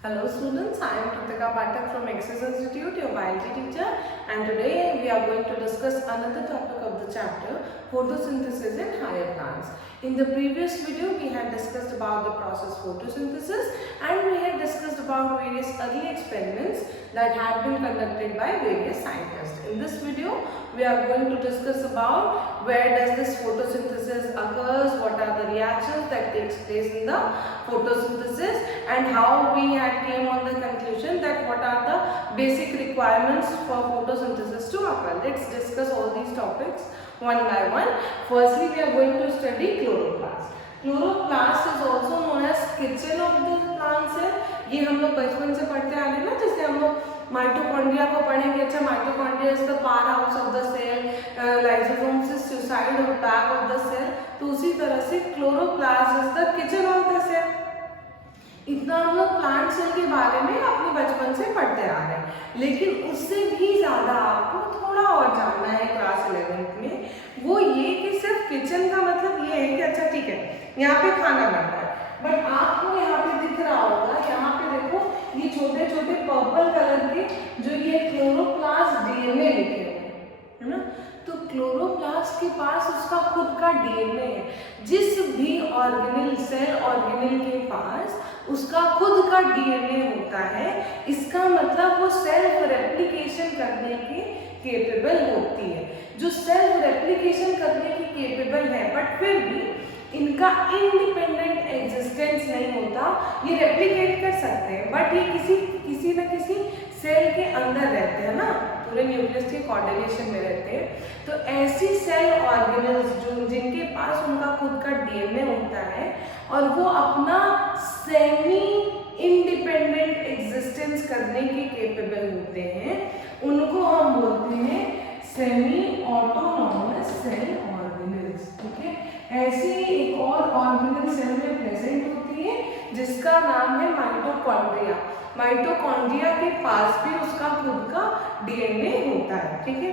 Hello students, I am Kritika Pathak from Access Institute, your biology teacher, and today we are going to discuss another topic of the chapter, photosynthesis in higher plants. In the previous video, we had discussed about the process photosynthesis and we had discussed about various early experiments that had been conducted by various scientists. In this video, we are going to discuss about where does this photosynthesis occurs, what are the reactions that takes place in the photosynthesis, and how we had came on the conclusion that what are the basic requirements for photosynthesis to occur. Let's discuss all these topics one by one. Firstly, we are going to study chloroplast. Chloroplast is also known as kitchen of the plant cell. ये हम लोग बचपन से पढ़ते आ रहे हैं ना, जैसे हम लोग माइटोकॉन्ड्रिया को पढ़ेंगे। अच्छा, mitochondria is the power house of the cell, lysosomes is suicide of bag of the cell, तो उसी तरह से chloroplast is the kitchen of the cell. इतना हम लोग प्लांट सेल के बारे में अपने बचपन से पढ़ते आ रहे हैं, लेकिन उससे भी ज़्यादा आपको थोड़ा और जानना है क्लास 11th में। वो ये कि सिर्फ किचन का मतलब ये है कि अच्छा ठीक है यहाँ पे खाना बनता है, बट आपको यहाँ पे दिख रहा होगा, यहाँ पे देखो ये छोटे छोटे पर्पल कलर के जो ये क्लोरोप्लास्ट डीएनए लिखे हुए है ना। तो क्लोरोप्लास्ट के पास उसका खुद का डीएनए है। जिस भी ऑर्गेनेल सेल ऑर्गेनेल के पास उसका खुद का डीएनए होता है, इसका मतलब वो सेल्फ रेप्लिकेशन करने की केपेबल होती है। जो सेल्फ रेप्लिकेशन करने की केपेबल है, बट फिर भी इनका इंडिपेंडेंट एग्जिस्टेंस नहीं होता। ये रेप्लिकेट कर सकते हैं, बट ये किसी न किसी सेल के अंदर रहते हैं ना, पूरे न्यूक्लियस के कोऑर्डिनेशन में रहते हैं। तो ऐसी सेल ऑर्गेनेल्स जो जिनके पास उनका खुद का डीएनए होता है और वो अपना सेमी इंडिपेंडेंट एग्जिस्टेंस करने के केपेबल होते हैं, उनको हम बोलते हैं सेमी ऑटोनॉमस सेल ऑर्गेनेल्स। ठीक है, ऐसी एक और ऑर्गेनेल सेल में प्रेजेंट होती है जिसका नाम है माइटोकॉन्ड्रिया। माइटोकॉन्ड्रिया के पास भी उसका खुद का डीएनए होता है। ठीक है,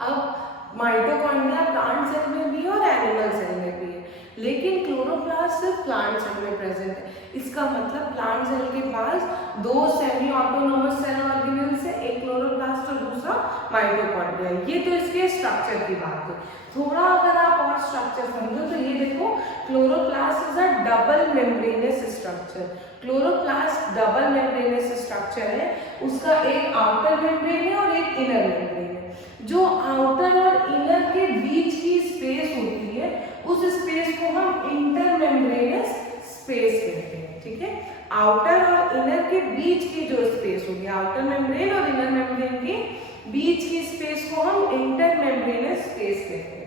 अब माइटोकॉन्ड्रिया प्लांट सेल में भी और एनिमल सेल में भी है, लेकिन क्लोरोप्लास्ट सिर्फ प्लांट सेल में प्रेजेंट है। इसका मतलब प्लांट सेल के पास दो सेमी ऑटोनोमस सेल ऑर्गेनेल्स है, एक क्लोरोप्लास्ट और दूसरा माइटोकॉन्ड्रिया। ये तो इसके स्ट्रक्चर की बात है। थोड़ा अगर आप और स्ट्रक्चर समझो तो ये देखो, chloroplast is a double membranous structure. Chloroplast double membranous structure है, उसका एक आउटर मेम्ब्रेन है और एक इनर मेम्ब्रेन है। जो आउटर और इनर के बीच की स्पेस होती है, उस स्पेस को हम इंटरमेम्ब्रेनस स्पेस कहते हैं। ठीक है, आउटर और इनर के बीच की जो स्पेस होगी, आउटर मेम्ब्रेन और इनर मेम्ब्रेन के बीच की स्पेस को हम इंटरमेम्ब्रेनस स्पेस कहते हैं।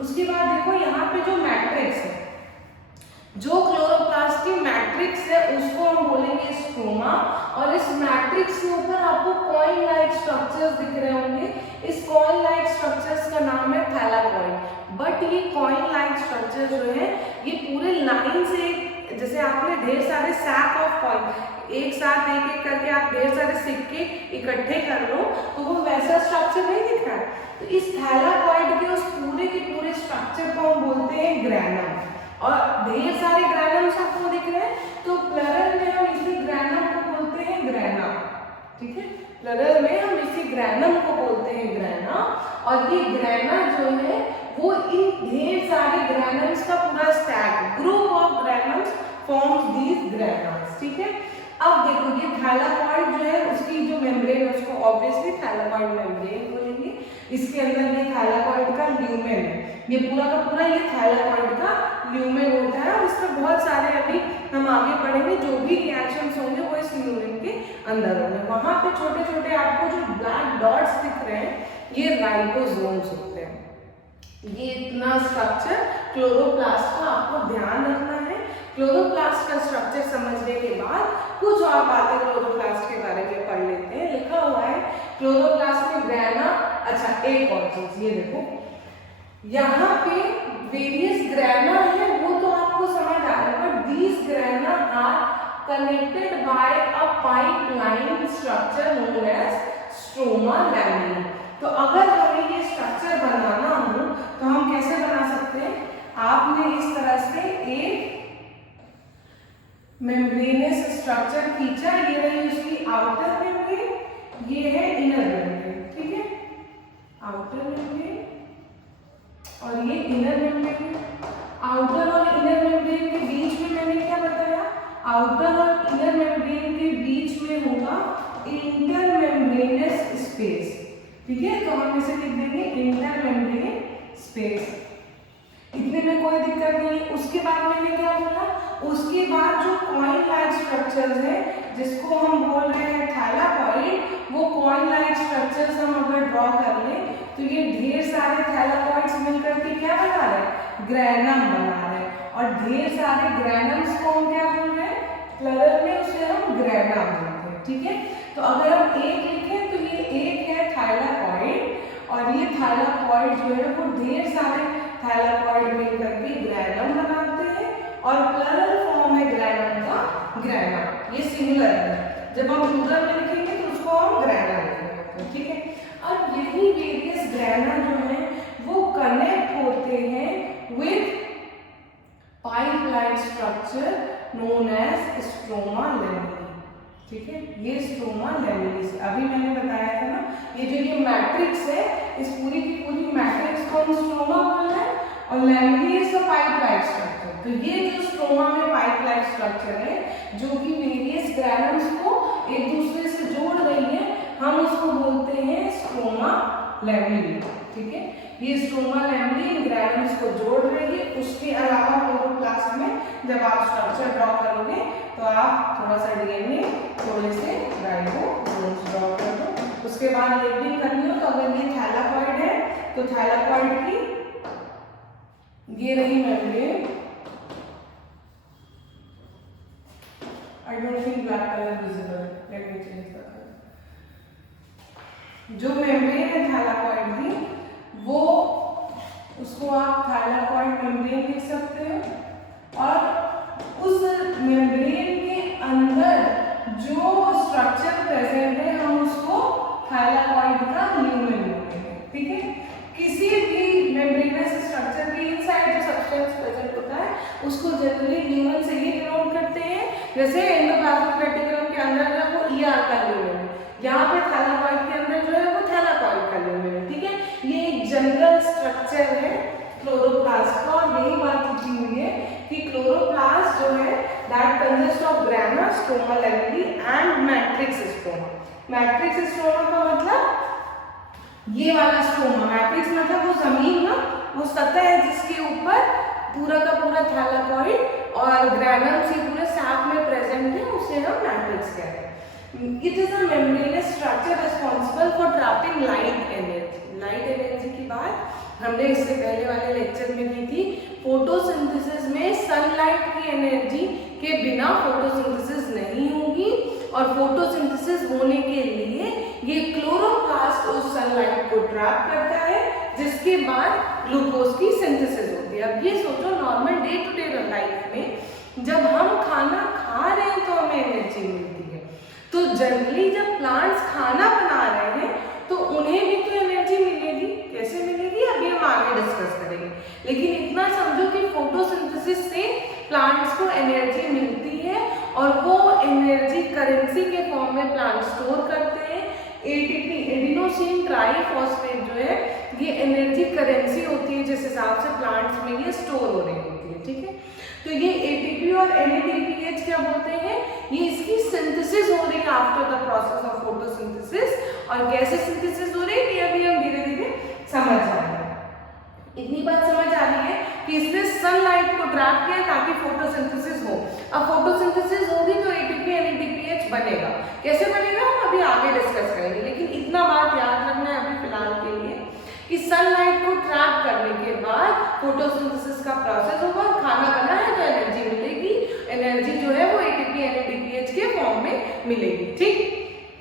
उसके बाद देखो यहाँ पे जो मैट्रिक्स है, जो क्लोरोप्लास्ट की मैट्रिक्स है उसको हम बोलेंगे स्ट्रोमा, और इस मैट्रिक्स के ऊपर आपको कॉइन लाइक स्ट्रक्चर्स दिख रहे होंगे। इस कॉइन लाइक स्ट्रक्चर्स का नाम है थैलाकॉइड। बट ये कॉइन लाइक स्ट्रक्चर जो है ये पूरे लाइन से, जैसे आपने ढेर सारे सैक ऑफ कॉइन एक साथ एक एक करके आप ढेर सारे सिक्के इकट्ठे कर लो, तो वो वैसा स्ट्रक्चर नहीं दिख रहा है। तो इस थैलाकॉइड के उस पूरे के पूरे स्ट्रक्चर को हम बोलते हैं ग्रैनम, और ढेर सारे ग्रैनम्स आपको दिख रहे हैं, तो प्लरल में हम इसी ग्रैनम को बोलते हैं ग्रैना। ठीक है, प्लरल में हम इसी ग्रैनम को बोलते हैं ग्रैना, और ये ग्रैना जो है वो इन ढेर सारे ग्रैनम्स का पूरा stack, group of granums forms these granums. ठीक है, अब देखो ये थैलाकॉइड जो है उसकी जो मेम्ब्रेन है उसको ऑब्वियसली थैलाकॉइड मेम्ब्रेन बोलेंगे। इसके अंदर ये थैलाकॉइड का ल्यूमेन है, ये पूरा का पूरा ये थैलाकॉइड का ल्यूमेन होता है, और इसमें बहुत सारे अभी हम आगे पढ़ेंगे जो भी रिएक्शंस होंगे वो इस ल्यूमेन के अंदर होंगे। वहां पे छोटे छोटे आपको जो ब्लैक डॉट्स दिख रहे हैं ये राइबोसोम्स होते हैं। ये इतना स्ट्रक्चर क्लोरोप्लास्ट का आपको ध्यान रखना है। क्लोरोप्लास्ट का स्ट्रक्चर समझने के बाद कुछ और बातें क्लोरोप्लास्ट के बारे में पढ़ लेते हैं। लिखा हुआ है क्लोरोप्लास्ट में ग्रैना। अच्छा, एक और चीज ये देखो, यहाँ पे वेरियस ग्रैना है वो तो आपको समझ आ रहा है, but these grana are connected by a pipeline structure known as stroma lamina. तो अगर हमें ये स्ट्रक्चर बनाना हो तो हम कैसे बना सकते हैं? आपने इस तरह से एक मेम्ब्रेनस स्ट्रक्चर खींचा, ये रही उसकी आउटर मेम्ब्रेन, ये है इनर मेम्ब्रेन, ठीक है, आउटर मेम्ब्रेन और ये इनर मेम्ब्रेन। आउटर और इनर मेम्ब्रेन के बीच में मैंने क्या बताया, आउटर और इनर मेम्ब्रेन के बीच में होगा इंटर मेम्ब्रेनस स्पेस, ठीक है, तो हम इसे लिख देंगे इंटर मेम्ब्रेन स्पेस। इतने में कोई दिक्कत नहीं है। उसके बाद मैंने क्या बोला, उसके बाद जो कॉइन लाइक स्ट्रक्चर्स है जिसको हम बोल रहे हैं थैलाकॉइड, वो कॉइन लाइक स्ट्रक्चर्स हम अगर ड्रॉ कर लें तो ये ढेर सारे थैलाकॉइड्स मिलकर के क्या बना रहे हैं, ग्रैनम बना रहे हैं, और ढेर सारे ग्रैनम्स को हम क्या बोल रहे हैं, प्लरल में उसे हम ग्रैनम बोलते हैं, ठीक है। तो अगर हम एक लिखें तो ये एक है थाइलाकॉइड, और ये थाइलाकॉइड जो है वो ढेर सारे थाइलाकॉइड मिलकर के ग्रैनम बनाते हैं, और प्लरल फॉर्म है ग्रैनम का ग्रैनम, ये सिमिलर है। जब हम प्लूरल में लिखेंगे तो उसको हम ग्रैनम लिखेंगे, ठीक है। अब यही वेरियस ग्रैना जो है वो कनेक्ट होते हैं with pipe like structure known as stroma lamellae, ठीक है, ये स्ट्रोमा लैमेली से अभी मैंने बताया था ना, ये जो ये मैट्रिक्स है, इस पूरी की पूरी मैट्रिक्स को हम स्ट्रोमा बोल रहे हैं, और lamellae is a pipe like structure. तो ये जो स्ट्रोमा में पाइप लाइक स्ट्रक्चर है जो कि वेरियस ग्रैनम्स को एक दूसरे से जोड़ रही है, हम उसको बोलते हैं स्ट्रोमा लैमेली, ठीक है। ये स्ट्रोमा लैमेली ग्रैनम्स को जोड़ रही है। उसके अलावा क्लोरोप्लास्ट में जब आप स्ट्रक्चर ड्रॉ करोगे तो आप थोड़ा सा डीएनए, थोड़े से राइबोसोम्स ड्रॉ कर दो। उसके बाद लेबलिंग करनी हो तो अगर ये थैलाकॉइड है तो थैलाकॉइड की ये रही membrane, I don't think black colour visible, let me change the colour. जो मेम्ब्रेन है थैलाकॉइड की, वो उसको आप थैलाकॉइड मेम्ब्रेन लिख सकते हो, और उस मेम्ब्रेन के अंदर जो स्ट्रक्चर प्रेजेंट है हम उसको थैलाकॉइड का ल्यूमेन बोलते हैं, ठीक है। किसी भी मेम्ब्रेनस स्ट्रक्चर के इनसाइड जो सब्सटेंस प्रेजेंट होता है उसको जनरली ल्यूमेन से ही डिनोट करते हैं। जैसे एंडोप्लाज्मिक रेटिकुलम के अंदर जो वो ईआर का ल्यूमेन है, यहाँ पे थैलाकॉइड के अंदर जो है वो थैलाकॉइड का ल्यूमेन है, ठीक है। ये एक जनरल स्ट्रक्चर है क्लोरोप्लास्ट का, और यही बात पूछी हुई है कि क्लोरोप्लास्ट जो है that consist of grana, stroma lamellae and matrix stroma. Matrix stroma का मतलब ये वाला स्ट्रोमा, मैट्रिक्स मतलब वो जमीन ना, वो सतह है जिसके ऊपर पूरा का पूरा थैलाकॉइड और ग्रैनम से पूरे साथ में प्रेजेंट है, उसे हम मैट्रिक्स कहते हैं। It is a membranous structure responsible for trapping light energy. Light energy की बात हमने इससे पहले वाले लेक्चर में की थी। फोटोसिंथेसिस में सनलाइट की एनर्जी के बिना फोटोसिंथेसिस नहीं होगी, और फोटोसिंथेसिस होने के लिए ये क्लोरोप्लास्ट उस सनलाइट को ट्रैप करता है, जिसके बाद ग्लूकोज की सिंथेसिस होती है। अब ये सोचो, normal day to day life में जब हम खाना खा रहे हैं तो हमें एनर्जी मिलती है, तो जनरली जब प्लांट्स खाना बना रहे हैं तो उन्हें भी तो एनर्जी मिलेगी। कैसे मिलेगी अभी हम आगे डिस्कस करेंगे, लेकिन इतना समझो कि फोटोसिंथेसिस से प्लांट्स को एनर्जी मिलती है, और वो एनर्जी करेंसी के फॉर्म में प्लांट स्टोर करते हैं। एटीपी, एडिनोसिन ट्राइफॉस्फेट जो है ये एनर्जी करेंसी होती है जिस हिसाब से प्लांट्स में ये स्टोर हो रही होती है, ठीक है। तो ये एटीपी और एनएडीपीएच क्या बोलते हैं, ये इसकी सिंथेसिस हो रही है after the process of photosynthesis, और कैसे सिंथेसिस हो रही है ये अभी हम धीरे धीरे समझ जाएंगे। इतनी बात समझ आ रही है कि इसने सनलाइट को ट्रैप किया ताकि फोटोसिंथेसिस हो। अब फोटोसिंथेसिस होगी तो एटीपी एनएडीपीएच बनेगा। कैसे बनेगा हम अभी आगे डिस्कस करेंगे, लेकिन इतना बात याद रखना है अभी फिलहाल के लिए कि सनलाइट को ट्रैप करने के बाद फोटोसिंथेसिस का प्रोसेस होगा, और खाना बना है तो एनर्जी मिलेगी। एनर्जी जो है वो एटीपी एनएडीपीएच के फॉर्म में मिलेगी, ठीक।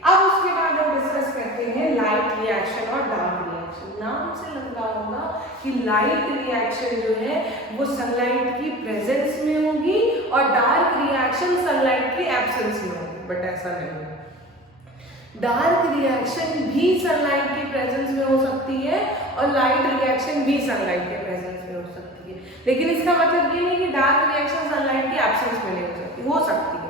अब उसके बाद हम डिस्कस करते हैं लाइट रिएक्शन और डार्क रिएक्शन। नाम से लग रहा होगा कि लाइट रिएक्शन जो है वो सनलाइट की प्रेजेंस में होगी, और डार्क रिएक्शन सनलाइट की एब्सेंस में होगी, बट ऐसा नहीं है। डार्क रिएक्शन भी सनलाइट की प्रेजेंस में हो सकती है, और लाइट रिएक्शन भी सनलाइट के प्रेजेंस में हो सकती है, लेकिन इसका मतलब ये नहीं कि डार्क रिएक्शन सनलाइट की एब्सेंस में नहीं हो सकती है।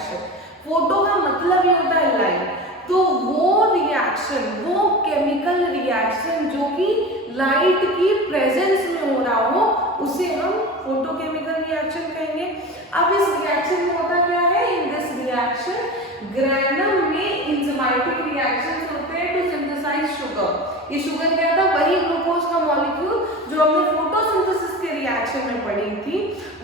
रिएक्शन। फोटो का मतलब ये होता है लाइट, तो वो रिएक्शन, वो केमिकल रिएक्शन जो कि लाइट की प्रेजेंस में हो रहा हो, उसे हम फोटोकेमिकल रिएक्शन कहेंगे। अब इस रिएक्शन में होता क्या है, इन दिस रिएक्शन ग्रैनम में एंजाइमेटिक रिएक्शंस होते हैं टू सिंथेसाइज शुगर। ये शुगर क्या था, वही ग्लूकोज का मॉलिक्यूल जो हमने फोटोसिंथेसिस के रिएक्शन में पढ़ी थी,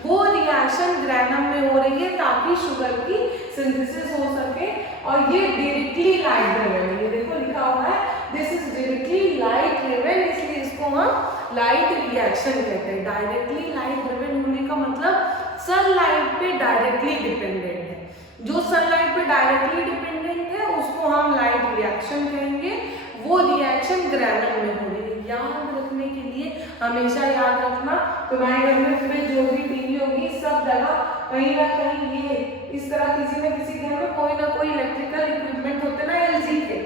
वो रिएक्शन ग्रैनम में हो रही है ताकि शुगर की सिंथेसिस हो सके। और ये डायरेक्टली लाइट ड्रिवन है, ये देखो लिखा हुआ है this is directly light driven, इसलिए इसको हम लाइट रिएक्शन कहते हैं। डायरेक्टली लाइट ड्रिवन होने का मतलब सनलाइट पे डायरेक्टली डिपेंडेंट है। जो सनलाइट पे डायरेक्टली डिपेंडेंट है उसको हम लाइट रिएक्शन कहेंगे। वो रिएक्शन ग्रैनम में हो रही है। याद रखने के लिए हमेशा याद रखना, तुम्हारे घर में फ्रिज होगी, टीवी होगी, सब जगह कहीं ना कहीं ये इस तरह किसी न किसी घर में कोई ना कोई इलेक्ट्रिकल इक्विपमेंट होते ना, एलजी के,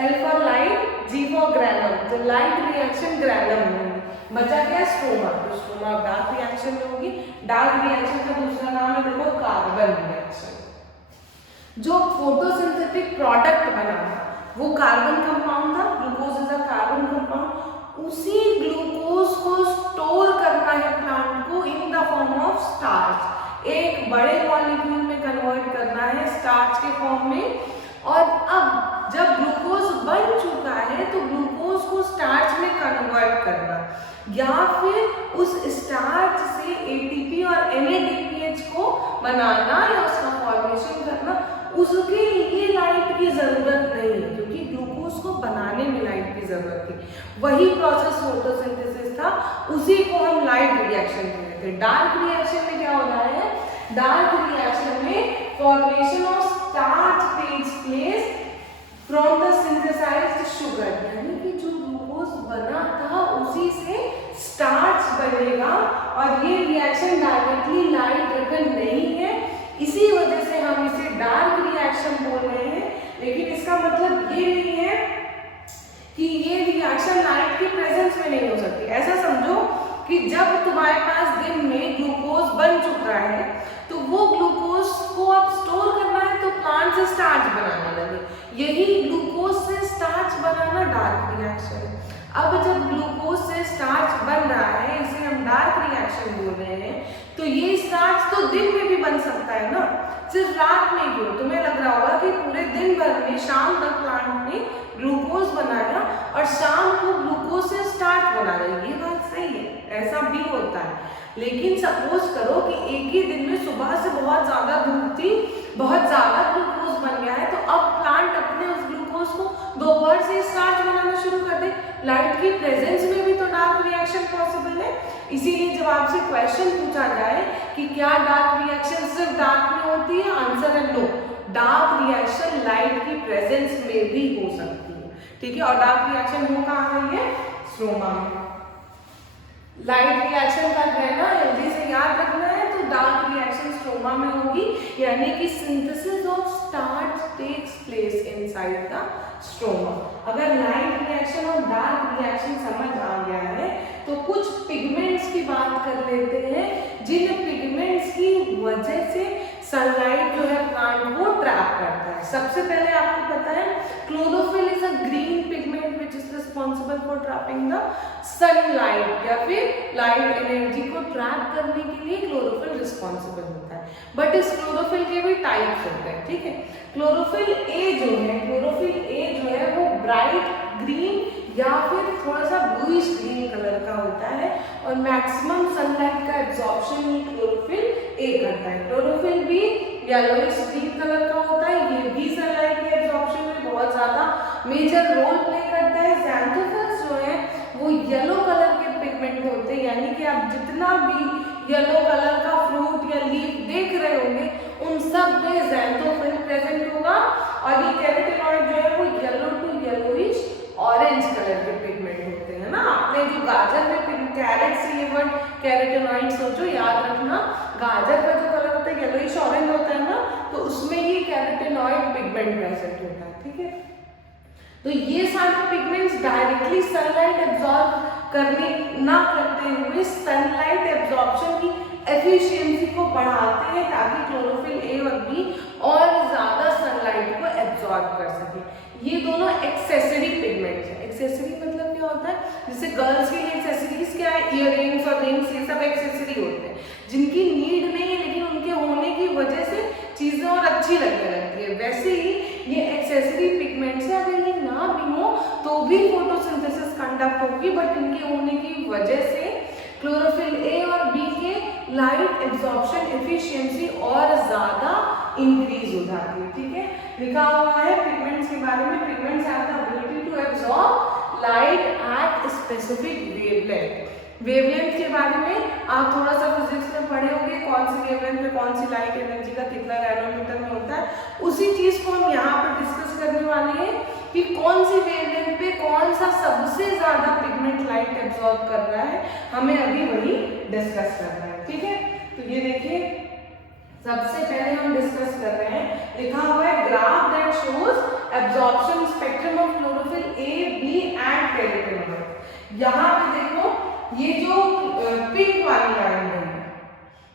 L for light, G for granum, तो लाइट रिएक्शन ग्रैनम में होगी। बचा क्या, स्ट्रोमा, तो स्ट्रोमा डार्क रिएक्शन में होगी। डार्क रिएक्शन का दूसरा नाम है देखो कार्बन रिएक्शन। जो फोटोसिंथेटिक प्रोडक्ट बना था वो कार्बन कंपाउंड था, glucose is a carbon compound. उसी ग्लूकोज को स्टोर करना है प्लांट को in the form of starch, एक बड़े मॉलिक्यूल में कन्वर्ट करना है स्टार्च के फॉर्म में। और अब जब ग्लूकोज बन चुका है तो ग्लूकोज को स्टार्च में कन्वर्ट करना, या फिर उस स्टार्च से एटीपी और एनएडीपीएच को बनाना या उसका फॉर्मेशन करना, उसके लिए लाइट की जरूरत नहीं है, क्योंकि ग्लूकोज को बनाने में लाइट की जरूरत थी। वही प्रोसेस फोटोसिंथेसिस था, उसी को हम लाइट रिएक्शन कहते हैं। डार्क रिएक्शन में क्या हो रहा है, डार्क रिएक्शन में formation of starch takes place from the synthesised sugar, यानी कि जो ग्लूकोज बना था उसी से स्टार्च बनेगा। और ये रिएक्शन डायरेक्टली लाइट ड्रिवन नहीं है, इसी वजह से हम इसे डार्क रिएक्शन बोल रहे हैं। लेकिन इसका मतलब ये नहीं है कि ये रिएक्शन लाइट की प्रेजेंस में नहीं हो सकती। ऐसा समझो कि जब तुम्हारे पास दिन में ग्लूकोज बन चुका है तो वो ग्लूकोज को अब स्टोर करना है, तो प्लांट से स्टार्च बनाने लगे। यही ग्लूकोज से स्टार्च बनाना डार्क रिएक्शन है। अब जब ग्लूकोज से स्टार्च बन रहा है, इसे हम डार्क रिएक्शन बोल रहे हैं, तो ये स्टार्च तो दिन में भी बन सकता है ना, सिर्फ रात में क्यों। तुम्हें लग रहा होगा कि पूरे दिन भर में शाम तक प्लांट ने ग्लूकोज बनाया और शाम को ग्लूकोज से स्टार्च बना रही, ये बात सही है, ऐसा भी होता है। लेकिन सपोज करो कि एक ही दिन में सुबह से बहुत ज्यादा धूप थी, बहुत ज्यादा ग्लूकोज बन गया है, तो अब प्लांट अपने उस ग्लूकोज को दोपहर से स्टार्च बनाना शुरू कर दे। लाइट की प्रेजेंस में भी तो डार्क रिएक्शन पॉसिबल है। इसीलिए जब आपसे क्वेश्चन पूछा जाए कि क्या डार्क रिएक्शन सिर्फ डार्क में होती है, आंसर है नो। डार्क रिएक्शन लाइट की प्रेजेंस में भी हो सकती है, ठीक है। और डार्क रिएक्शन हो कहाँ गई है, स्ट्रोमा में। लाइट रिएक्शन का कहना जल्दी से याद रखना है, तो डार्क रिएक्शन स्ट्रोमा में होगी, यानी कि synthesis of starch takes place inside the stroma. अगर लाइट रिएक्शन और डार्क रिएक्शन समझ आ गया है तो कुछ पिगमेंट्स की बात कर लेते हैं, जिन पिगमेंट्स की वजह से सनलाइट जो है प्लांट को ट्रैप करता है। सबसे पहले आपको पता है chlorophyll is a green pigment which is responsible for trapping the sunlight, या फिर लाइट एनर्जी को ट्रैप करने के लिए क्लोरोफिल रिस्पॉन्सिबल होता है। बट इस क्लोरोफिल के भी टाइप्स होते हैं, ठीक है। क्लोरोफिल ए जो है, क्लोरोफिल ए जो है वो ब्राइट ग्रीन या फिर थोड़ा सा ब्लूइश ग्रीन कलर का होता है, और मैक्सिमम सनलाइट का एब्जॉर्प्शन ही क्लोरोफिल ए करता है। क्लोरोफिल भी येलोइश ग्रीन कलर का होता है, ये भी सनलाइट के एब्जॉर्प्शन में बहुत ज्यादा मेजर रोल प्ले करता है। ज़ैंथोफिल्स जो है वो येलो कलर के पिगमेंट होते हैं, यानी कि आप जितना भी येलो कलर का फ्रूट या लीफ देख रहे होंगे उन सब में ज़ैंथोफिल प्रेजेंट होगा। और ये कैरोटीनॉइड जो है वो yellow to yellowish orange colour के पिगमेंट होते हैं ना। आपने जो गाजर में कैरेट से ये वर्ड कैरोटीनॉइड सोचो, याद रखना गाजर का जो कलर होता है येलोइश ऑरेंज होता है ना, तो उसमें ये कैरोटीनॉइड पिगमेंट प्रेजेंट होता है, ठीक है। तो ये सारे पिगमेंट्स डायरेक्टली सनलाइट एब्जॉर्ब करने ना करते हुए सनलाइट एब्जॉर्प्शन की एफिशिएंसी को बढ़ाते हैं ताकि क्लोरोफिल ए और बी और ज़्यादा सनलाइट को एब्जॉर्ब कर सके। ये दोनों एक्सेसरी पिगमेंट्स हैं। एक्सेसरी मतलब क्या होता है, जैसे गर्ल्स के लिए एक्सेसरीज क्या है, इयररिंग्स और रिंग्स, ये सब एक्सेसरी होते हैं जिनकी नीड नहीं है लेकिन उनके होने की वजह से चीज़ें और अच्छी लगने लगती है। वैसे ही ये एक्सेसरी पिगमेंट्स है, अगर ये ना भी हो तो भी फोटोसिंथेसिस कंडक्ट होगी, बट इनके होने की वजह से क्लोरोफिल ए और बी के लाइट एब्जॉर्प्शन एफिशिएंसी और ज़्यादा इंक्रीज हो जाती है। ठीक है, लिखा हुआ है पिगमेंट्स के बारे में, pigments have the ability to absorb light at specific wavelength. Wavelength के बारे में आप थोड़ा सा फिजिक्स में पढ़े होंगे, कौन सी वेवलेंथ पे कौन सी लाइट एनर्जी का कितना नैनोमीटर में होता है। उसी चीज को हम यहाँ पर डिस्कस करने वाले हैं कि कौन सी वेवलेंथ पे कौन सा सबसे ज्यादा पिगमेंट लाइट एब्जॉर्ब कर रहा है, हमें अभी वही डिस्कस करना है। ठीक है, तो ये देखिए सबसे पहले हम डिस्कस कर रहे हैं, लिखा हुआ है graph that shows absorption spectrum of chlorophyll A B and carotenoid. यहाँ पे देखो ये जो पिंक वाली लाइन है,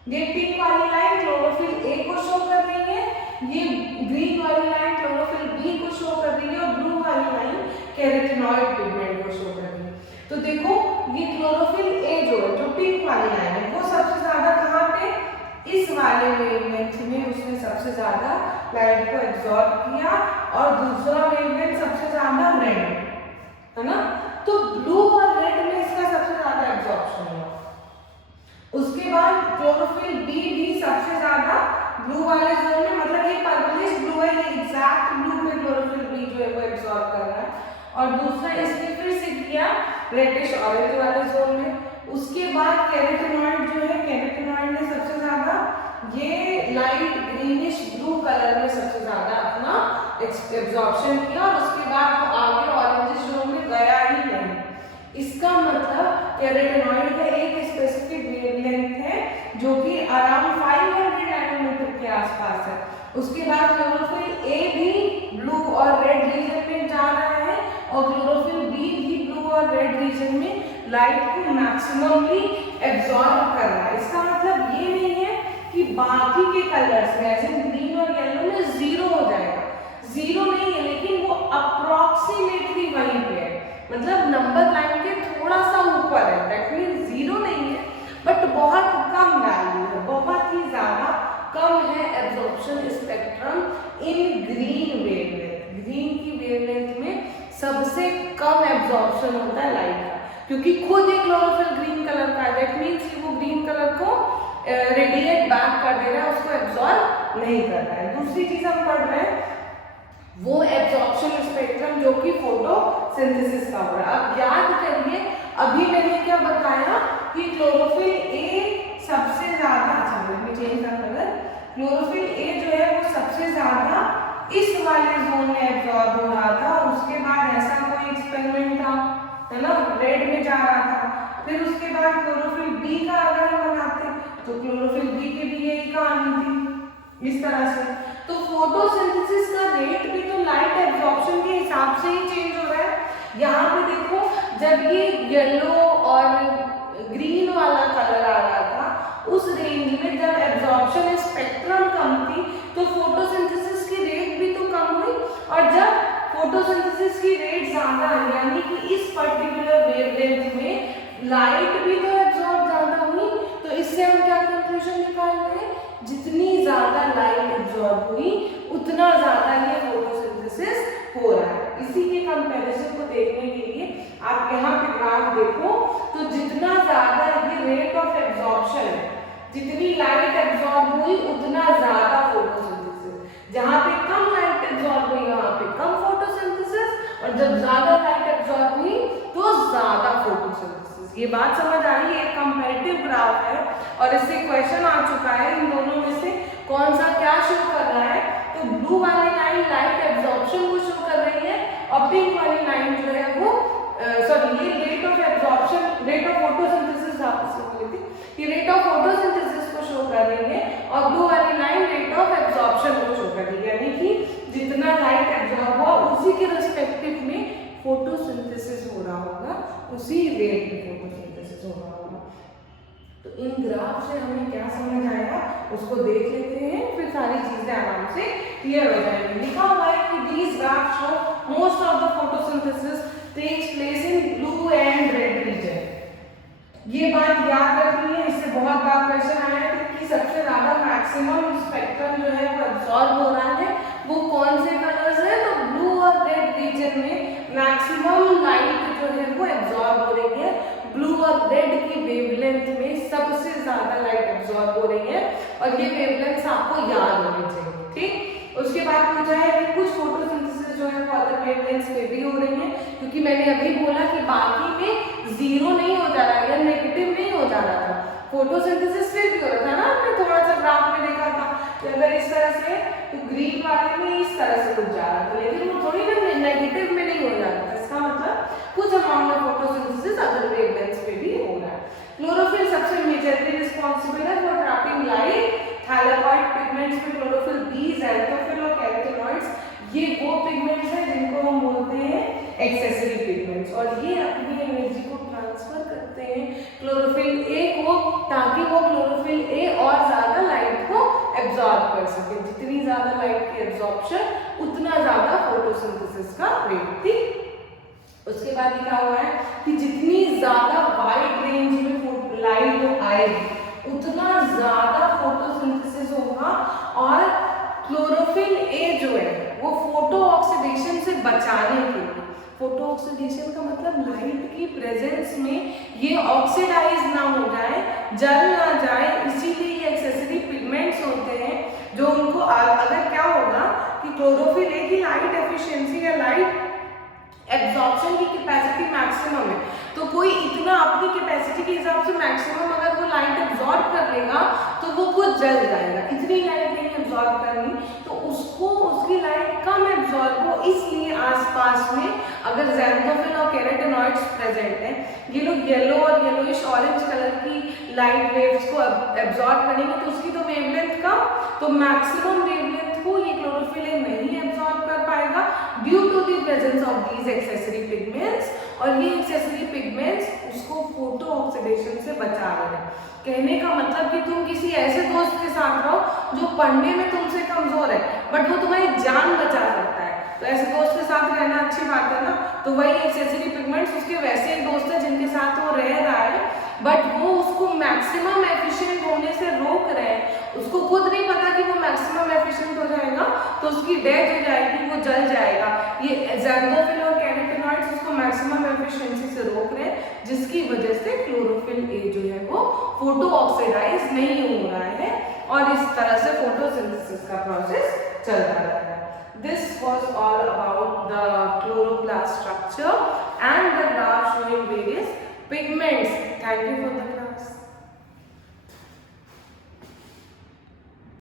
ये पिंक वाली लाइन क्लोरोफिल ए को शो कर रही है, ये ग्रीन वाली लाइन क्लोरोफिल बी को शो कर रही है और ब्लू वाली लाइन कैरोटीनॉइड पिगमेंट को शो कर रही है। तो देखो ये क्लोरोफिल ए जो है, जो पिंक वाली लाइन है, वो सबसे ज्यादा कहाँ पे, इस वाले वेवलेंथ में उसने सबसे ज्यादा लाइट को एब्जॉर्ब किया और दूसरा वेवलेंथ सबसे ज्यादा रेड है ना, तो ब्लू और रेड में इसका सबसे ज्यादा एब्जॉर्प्शन हुआ। उसके बाद क्लोरोफिल बी भी सबसे ज्यादा ब्लू वाले जोन में, मतलब ये पर्पलिश ब्लू है, ये एग्जैक्ट ब्लू में क्लोरोफिल बी जो है वो एब्जॉर्ब कर रहा है, और दूसरा इसने फिर से किया रेडिश ऑरेंज वाले जोन में। उसके बाद कैरोटीनॉइड जो है, कैरोटीनॉइड ने सबसे ज्यादा ये लाइट ग्रीनिश ब्लू कलर में सबसे ज्यादा अपना एब्जॉर्प्शन किया और उसके बाद वो आगे ऑरेंज जोन में गया ही नहीं। इसका मतलब कैरोटीनॉइड का एक स्पेसिफिक वेवलेंथ है जो कि अराउंड 500 नैनोमीटर के आसपास है। उसके बाद क्लोरोफिल ए भी ब्लू और रेड रीजन में जा रहा है और क्लोरोफिल बी भी ब्लू और रेड रीजन में लाइट को मैक्सिममली एब्जॉर्ब कर रहा है। इसका मतलब ये नहीं है कि बाकी के कलर्स में जैसे ग्रीन और येलो में जीरो हो जाएगा, जीरो नहीं है, लेकिन वो अप्रोक्सीमेटली वहीं पे है, मतलब नंबर लाइन के थोड़ा सा ऊपर है। दैट मींस जीरो नहीं है बट बहुत कम वैल्यू है, बहुत ही ज्यादा कम है एब्जॉर्प्शन स्पेक्ट्रम इन ग्रीन वेवलेंथ। ग्रीन की वेवलेंथ में सबसे कम एब्जॉर्प्शन होता है लाइट का, क्योंकि खुद एक क्लोरोफिल ग्रीन कलर का है। दैट मींस कि वो ग्रीन कलर को रेडिएट बैक कर दे रहा है, उसको एब्जॉर्ब नहीं कर रहा है। दूसरी चीज हम पढ़ रहे हैं वो एब्जॉर्प्शन स्पेक्ट्रम जो कि फोटोसिंथेसिस का हो रहा है। अब याद करिए अभी मैंने क्या बताया कि क्लोरोफिल ए सबसे ज्यादा, चेंज का कलर, क्लोरोफिल ए जो है वो सबसे ज्यादा इस वाले जोन में एब्जॉर्ब हो रहा था। उसके बाद ऐसा कोई एक्सपेरिमेंट था, है ना, रेड में जा रहा था। फिर उसके बाद क्लोरोफिल बी का अगर हम बनाते तो क्लोरोफिल बी के भी यही कहानी थी इस तरह से। तो फोटोसिंथेसिस का रेट भी तो लाइट एब्जॉर्प्शन के हिसाब से ही चेंज हो रहा है। यहाँ पे देखो जब ये येलो और ग्रीन वाला कलर आ रहा था उस रेंज में, जब एब्जॉर्प्शन स्पेक्ट्रम कम थी तो फोटोसिंथेसिस की रेट भी तो कम हुई, और जब फोटोसिंथेसिस की रेट ज्यादा है यानी कि इस पर्टिकुलर वेवलेंथ में लाइट भी तो एब्जॉर्ब ज्यादा हुई, तो इससे हम क्या कंक्लूजन निकाल रहे हैं, जितनी ज्यादा लाइट एब्जॉर्ब हुई उतना ज्यादा ये फोटोसिंथेसिस हो रहा है। इसी के कंपैरिजन को देखने के लिए आप यहाँ पे ग्राफ देखो तो जितना ज्यादा ये रेट ऑफ एब्जॉर्प्शन है, जितनी लाइट एब्जॉर्ब हुई उतना ज्यादा फोटोसिंथेसिस। जहाँ पे कम लाइट एब्जॉर्ब हुई वहाँ पे कम फोटोसिंथेसिस, और जब ज्यादा लाइट एब्जॉर्ब हुई तो ज्यादा फोटोसिंथेसिस। ये बात समझ आ रही है, एक कंपैरेटिव ग्राफ है और इससे क्वेश्चन आ चुका है इन दोनों में से कौन सा क्या शो कर रहा है। तो ब्लू वाली लाइन लाइट एब्जॉर्प्शन को शो कर रही है और पिंक वाली लाइन जो है वो सॉरी, ये rate of absorption, rate of photosynthesis ये रेट ऑफ फोटोसिंथेसिस को शो कर रही है, और ब्लू वाली लाइन रेट ऑफ एब्जॉर्प्शन को शो कर रही है, यानी कि जितना लाइट एब्जॉर्ब हुआ उसी के रिस्पेक्टिव में फोटोसिंथेसिस हो रहा होगा, उसी रेट में फोटोसिंथेसिस हो रहा होगा। तो इन ग्राफ से हमें क्या समझ आएगा उसको देख लेते हैं, फिर सारी चीजें आराम से क्लियर हो जाएंगी। लिखा हुआ है कि these graphs show most of the photosynthesis takes place in blue and red region। ये बात याद रखनी है, इससे बहुत बार क्वेश्चन आया है कि सबसे ज्यादा मैक्सिमम स्पेक्ट्रम जो है वो एब्जॉर्ब हो रहा है वो कौन से कलर्स है, तो ब्लू और रेड रीजन में मैक्सिमम लाइट जो है वो एब्जॉर्ब हो रही है। ब्लू और रेड की वेवलेंथ में सबसे ज्यादा लाइट एब्जॉर्ब हो रही है और ये वेवलेंथ आपको याद होनी चाहिए, ठीक। उसके बाद पूछा है कि कुछ फोटोसिंथेसिस जो है वो अदर वेवलेंथ्स पे भी हो रही है, क्योंकि मैंने अभी बोला कि बाकी में जीरो नहीं हो जा रहा है या नेगेटिव नहीं हो जा रहा था, फोटोसिंथेसिस फिर भी हो रहा था ना, हमने थोड़ा सा ग्राफ में देखा था कि अगर इस तरह से तो ग्रीन वाले में इस तरह से कुछ जा रहा था, लेकिन वो थोड़ी ना नेगेटिव में नहीं हो जाता था। इसका मतलब कुछ amount of photosynthesis other wavelengths पे भी हो रहा है। क्लोरोफिल सबसे मेजरली रिस्पांसिबल है for trapping light. Thylakoid pigments में क्लोरोफिल बी, ज़ैंथोफिल और कैरोटीनॉइड्स ये वो पिगमेंट्स हैं जिनको हम बोलते हैं एक्सेसरी पिगमेंट्स, और ये अपनी एनर्जी को ट्रांसफर करते हैं क्लोरोफिल ए को, ताकि वो क्लोरोफिल ए और ज्यादा लाइट को एब्जॉर्ब कर सके। जितनी ज्यादा लाइट की एब्जॉर्प्शन उतना ज्यादा फोटोसिंथेसिस का रेट थी। उसके बाद लिखा हुआ है कि जितनी ज्यादा वाइड रेंज में लाइट आएगी उतना ज्यादा फोटोसिंथेसिस होगा, और क्लोरोफिल ए जो है वो फोटो ऑक्सीडेशन से बचाने के लिए, फोटो ऑक्सीडेशन का मतलब लाइट की प्रेजेंस में ये ऑक्सीडाइज ना हो जाए, जल ना जाए, इसीलिए ये एक्सेसरी पिगमेंट्स होते हैं जो उनको अगर क्या होगा कि क्लोरोफिल ए की लाइट एफिशिएंसी या लाइट एब्जॉर्प्शन की कैपेसिटी मैक्सिमम है, तो कोई इतना अपनी कैपेसिटी के हिसाब से मैक्सिमम अगर वो लाइट एब्जॉर्ब कर लेगा तो वो खुद जल जाएगा। इतनी लाइट नहीं एब्जॉर्ब करनी, तो उसको उसकी लाइट कम एब्जॉर्ब हो, इसलिए आसपास में अगर ज़ैंथोफिल और कैरोटीनॉइड्स प्रेजेंट हैं, ये लोग येलो और येलोइश ऑरेंज कलर की लाइट वेव्स को एब्जॉर्ब करेंगे तो उसकी तो वेवलेंथ कम, तो मैक्सिमम वेवलेंथ को ये क्लोरोफिल नहीं एब्जॉर्ब कर पाएगा due to the presence of these accessory pigments, और ये एक्सेसरी पिगमेंट्स उसको फोटो ऑक्सीडेशन से बचा रहे हैं। कहने का मतलब कि तुम किसी ऐसे दोस्त के साथ रहो जो पढ़ने में तुमसे कमजोर है बट वो तुम्हारी जान बचा सकता है, तो ऐसे दोस्त के साथ रहना अच्छी बात है ना। तो वही एक्सेसरी पिगमेंट्स उसके वैसे एक दोस्त है जिनके साथ वो रह रहा है बट वो उसको मैक्सिमम एफिशिएंट होने से रोक रहे हैं, उसको खुद नहीं पता कि वो मैक्सिमम एफिशिएंट हो जाएगा तो उसकी डेथ हो जाएगी, वो जल जाएगा। ये ज़ैंथोफिल और कैरोटीनॉइड्स उसको मैक्सिमम एफिशिएंसी से रोक रहे हैं, जिसकी वजह से क्लोरोफिल ए जो है वो फोटो ऑक्सीडाइज नहीं हो रहा है और इस तरह से फोटोसिंथेसिस का प्रोसेस चल रहा है। This was all about the chloroplast structure and the graph showing various pigments. Thank you for the